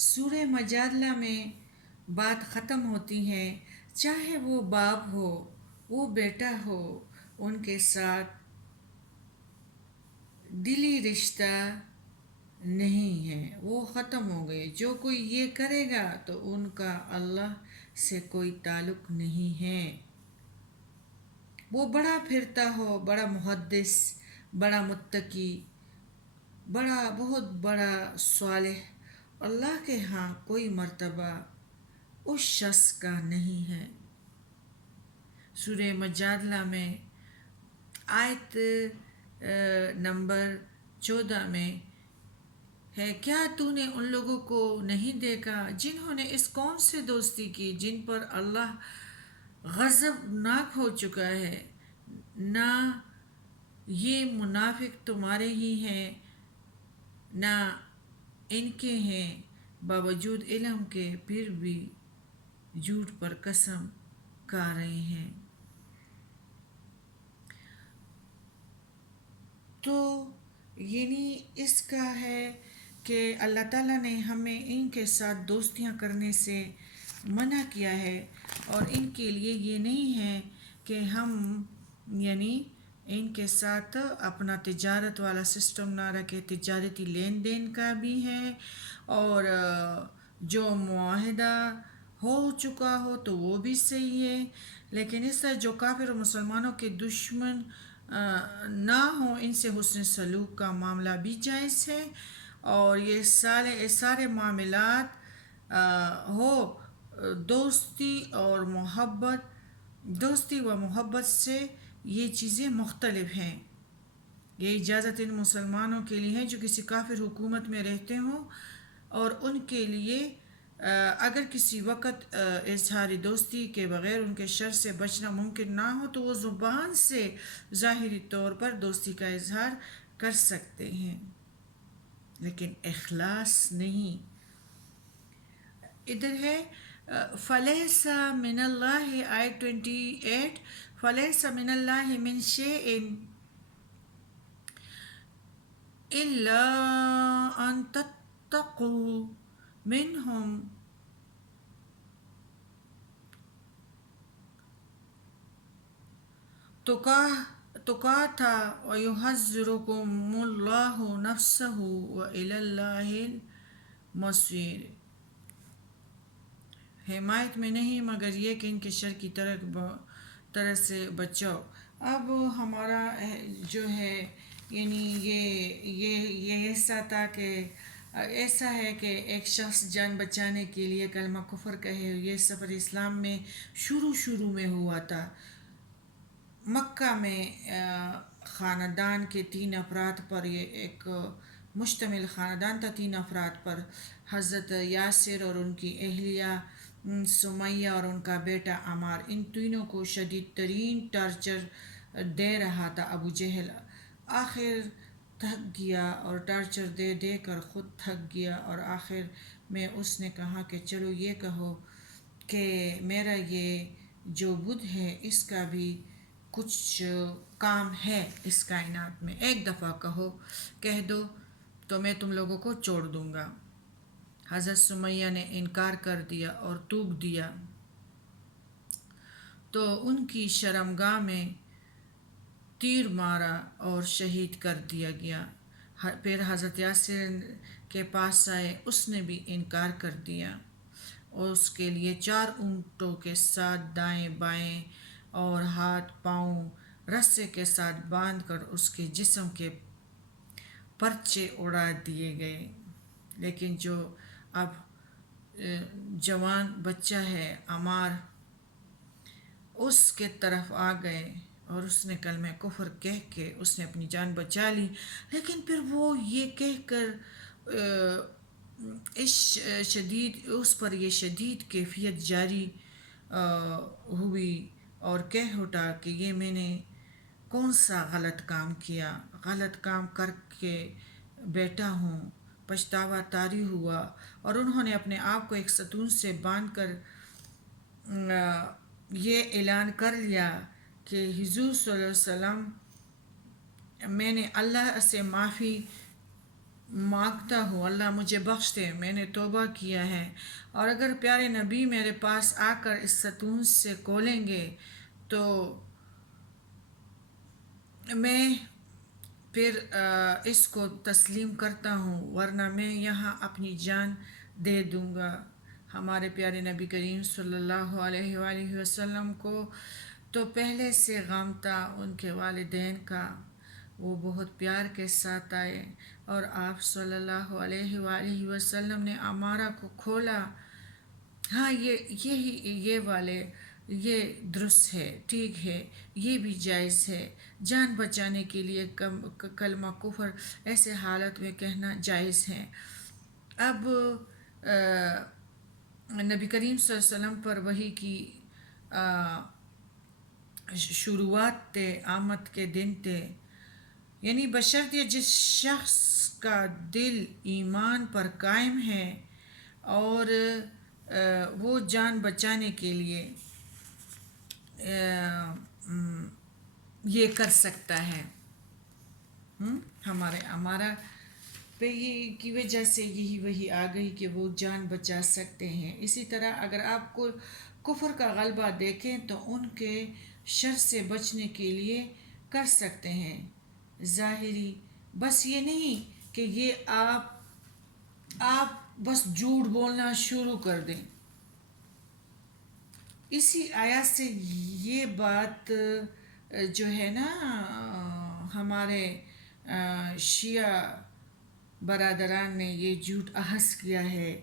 سورہ مجادلہ میں بات ختم ہوتی ہے، چاہے وہ باپ ہو، وہ بیٹا ہو، ان کے ساتھ دلی رشتہ نہیں ہے، وہ ختم ہو گئے۔ جو کوئی یہ کرے گا تو ان کا اللہ سے کوئی تعلق نہیں ہے۔ وہ بڑا پھرتا ہو، بڑا محدث، بڑا متقی، بہت بڑا صالح، اللہ کے ہاں کوئی مرتبہ اس شخص کا نہیں ہے۔ سورہ مجادلہ میں آیت نمبر 14 میں ہے، کیا تو نے ان لوگوں کو نہیں دیکھا جنہوں نے اس قوم سے دوستی کی جن پر اللہ غضبناک ہو چکا ہے؟ نہ یہ منافق تمہارے ہی ہیں نہ ان کے ہیں، باوجود علم کے پھر بھی جھوٹ پر قسم کھا رہے ہیں۔ تو یعنی اس کا ہے کہ اللہ تعالیٰ نے ہمیں ان کے ساتھ دوستیاں کرنے سے منع کیا ہے، اور ان کے لیے یہ نہیں ہے کہ ہم یعنی ان کے ساتھ اپنا تجارت والا سسٹم نہ رکھے، تجارتی لین دین کا بھی ہے، اور جو معاہدہ ہو چکا ہو تو وہ بھی صحیح ہے، لیکن اس طرح جو کافر و مسلمانوں کے دشمن نہ ہوں ان سے حسن سلوک کا معاملہ بھی جائز ہے، اور یہ سارے معاملات ہو دوستی و محبت سے، یہ چیزیں مختلف ہیں۔ یہ اجازت ان مسلمانوں کے لیے ہے جو کسی کافر حکومت میں رہتے ہوں، اور ان کے لیے اگر کسی وقت اظہار دوستی کے بغیر ان کے شر سے بچنا ممکن نہ ہو تو وہ زبان سے ظاہری طور پر دوستی کا اظہار کر سکتے ہیں، لیکن اخلاص نہیں۔ ادھر ہے فَلَيْسَ مِنَ اللَّهِ آیت 28، فَلَيْسَ مِنَ اللَّهِ مِنْ شَيْءٍ إِلَّا أَن تَتَّقُوا مِنْهُمْ تُقَاتَ وَيُحَذِّرُكُمُ اللَّهُ نَفْسَهُ وَإِلَى اللَّهِ الْمَصِيرُ۔ حمایت میں نہیں مگر یہ کہ ان کے شر کی طرح سے بچاؤ۔ اب ہمارا جو ہے یعنی یہ ایسا تھا کہ ایسا ہے کہ ایک شخص جان بچانے کے لیے کلمہ کفر کہے، یہ سفر اسلام میں شروع میں ہوا تھا۔ مکہ میں خاندان کے 3 افراد پر، یہ ایک مشتمل خاندان تھا 3 افراد پر، حضرت یاسر اور ان کی اہلیہ سمیہ اور ان کا بیٹا عمار، ان تینوں کو شدید ترین ٹارچر دے رہا تھا ابو جہل۔ آخر تھک گیا اور ٹارچر دے دے کر خود تھک گیا، اور آخر میں اس نے کہا کہ چلو یہ کہو کہ میرا یہ جو بدھ ہے اس کا بھی کچھ کام ہے اس کائنات میں، ایک دفعہ کہہ دو تو میں تم لوگوں کو چھوڑ دوں گا۔ حضرت سمیہ نے انکار کر دیا اور تھوک دیا، تو ان کی شرمگاہ میں تیر مارا اور شہید کر دیا گیا۔ پھر حضرت یاسر کے پاس آئے، اس نے بھی انکار کر دیا، اور اس کے لیے 4 اونٹوں کے ساتھ دائیں بائیں اور ہاتھ پاؤں رسے کے ساتھ باندھ کر اس کے جسم کے پرچے اڑا دیے گئے۔ لیکن جو اب جوان بچہ ہے عمار، اس کے طرف آ گئے اور اس نے کلمہ کفر کہہ کے اس نے اپنی جان بچا لی، لیکن پھر وہ یہ کہہ کر اس پر یہ شدید کیفیت جاری ہوئی اور کہہ اٹھا کہ یہ میں نے کون سا غلط کام کیا، غلط کام کر کے بیٹھا ہوں، پچھتاوا طاری ہوا، اور انہوں نے اپنے آپ کو ایک ستون سے باندھ کر یہ اعلان کر لیا کہ حضور صلی اللہ علیہ وسلم، میں نے اللہ سے معافی مانگتا ہوں اللہ مجھے بخش دے، میں نے توبہ کیا ہے، اور اگر پیارے نبی میرے پاس آ کر اس ستون سے کھولیں گے تو میں پھر اس کو تسلیم کرتا ہوں، ورنہ میں یہاں اپنی جان دے دوں گا۔ ہمارے پیارے نبی کریم صلی اللہ علیہ وآلہ وسلم کو تو پہلے سے غم تھا ان کے والدین کا، وہ بہت پیار کے ساتھ آئے اور آپ صلی اللہ علیہ وآلہ وسلم نے عمارہ کو کھولا۔ ہاں یہ درست ہے، ٹھیک ہے، یہ بھی جائز ہے، جان بچانے کے لیے کلمہ کفر ایسے حالت میں کہنا جائز ہے۔ اب نبی کریم صلی اللہ علیہ وسلم پر وحی کی شروعات تھے، آمد کے دن تھے، یعنی بشرطیہ جس شخص کا دل ایمان پر قائم ہے اور وہ جان بچانے کے لیے یہ کر سکتا ہے۔ ہمارا پہ ہی کی وجہ سے یہی وہی آ گئی کہ وہ جان بچا سکتے ہیں۔ اسی طرح اگر آپ کو کفر کا غلبہ دیکھیں تو ان کے شر سے بچنے کے لیے کر سکتے ہیں ظاہری، بس یہ نہیں کہ یہ آپ بس جھوٹ بولنا شروع کر دیں۔ اسی آیات سے یہ بات جو ہے نا ہمارے شیعہ برادران نے یہ جھوٹ احس کیا ہے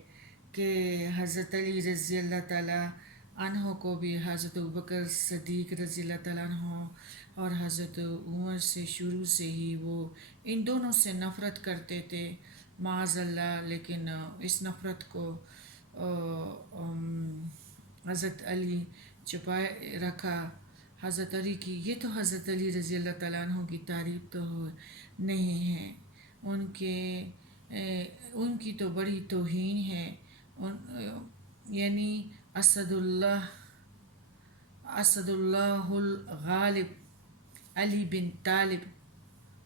کہ حضرت علی رضی اللہ تعالیٰ عنہ کو بھی حضرت ابوبکر صدیق رضی اللہ تعالیٰ عنہ اور حضرت عمر سے شروع سے ہی وہ ان دونوں سے نفرت کرتے تھے معاذ اللہ، لیکن اس نفرت کو حضرت علی چھپائے رکھا۔ حضرت علی کی یہ تو حضرت علی رضی اللہ تعالیٰ عنہ کی تعریف تو نہیں ہے، ان کی تو بڑی توہین ہے، یعنی اسد اللہ الغالب علی بن طالب،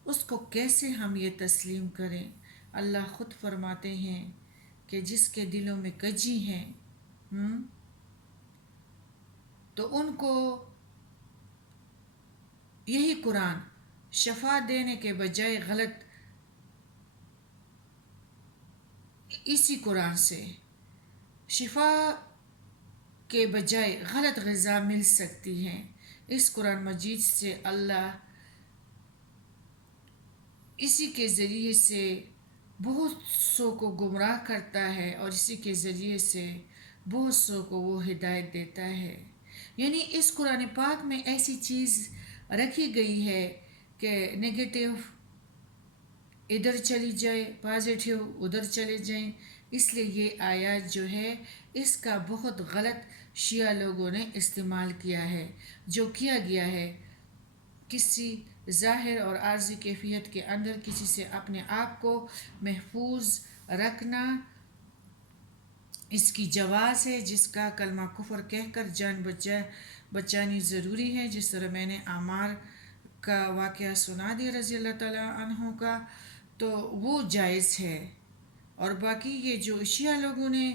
اس کو کیسے ہم یہ تسلیم کریں؟ اللہ خود فرماتے ہیں کہ جس کے دلوں میں کجی ہیں تو ان کو یہی قرآن شفا دینے کے بجائے غلط، اسی قرآن سے شفا کے بجائے غلط غذا مل سکتی ہے۔ اس قرآن مجید سے اللہ اسی کے ذریعے سے بہت سو کو گمراہ کرتا ہے اور اسی کے ذریعے سے بہت سو کو وہ ہدایت دیتا ہے۔ یعنی اس قرآن پاک میں ایسی چیز رکھی گئی ہے کہ نگیٹو ادھر چلی جائے، پازیٹیو ادھر چلے جائیں، اس لیے یہ آیات جو ہے اس کا بہت غلط شیعہ لوگوں نے استعمال کیا ہے، جو کیا گیا ہے کسی ظاہر اور عارضی کیفیت کے اندر کسی سے اپنے آپ کو محفوظ رکھنا اس کی جواز ہے، جس کا کلمہ کفر کہہ کر جان بچانی ضروری ہے، جس طرح میں نے عمار کا واقعہ سنا دیا رضی اللہ تعالیٰ عنہ کا، تو وہ جائز ہے۔ اور باقی یہ جو شیعہ لوگوں نے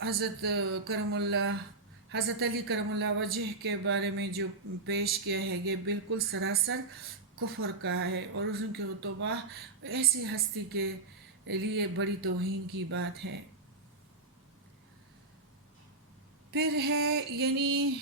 حضرت علی کرم اللہ وجہ کے بارے میں جو پیش کیا ہے یہ بالکل سراسر کفر کا ہے، اور ان کے توبہ ایسی ہستی کے لیے بڑی توہین کی بات ہے۔ پھر ہے یعنی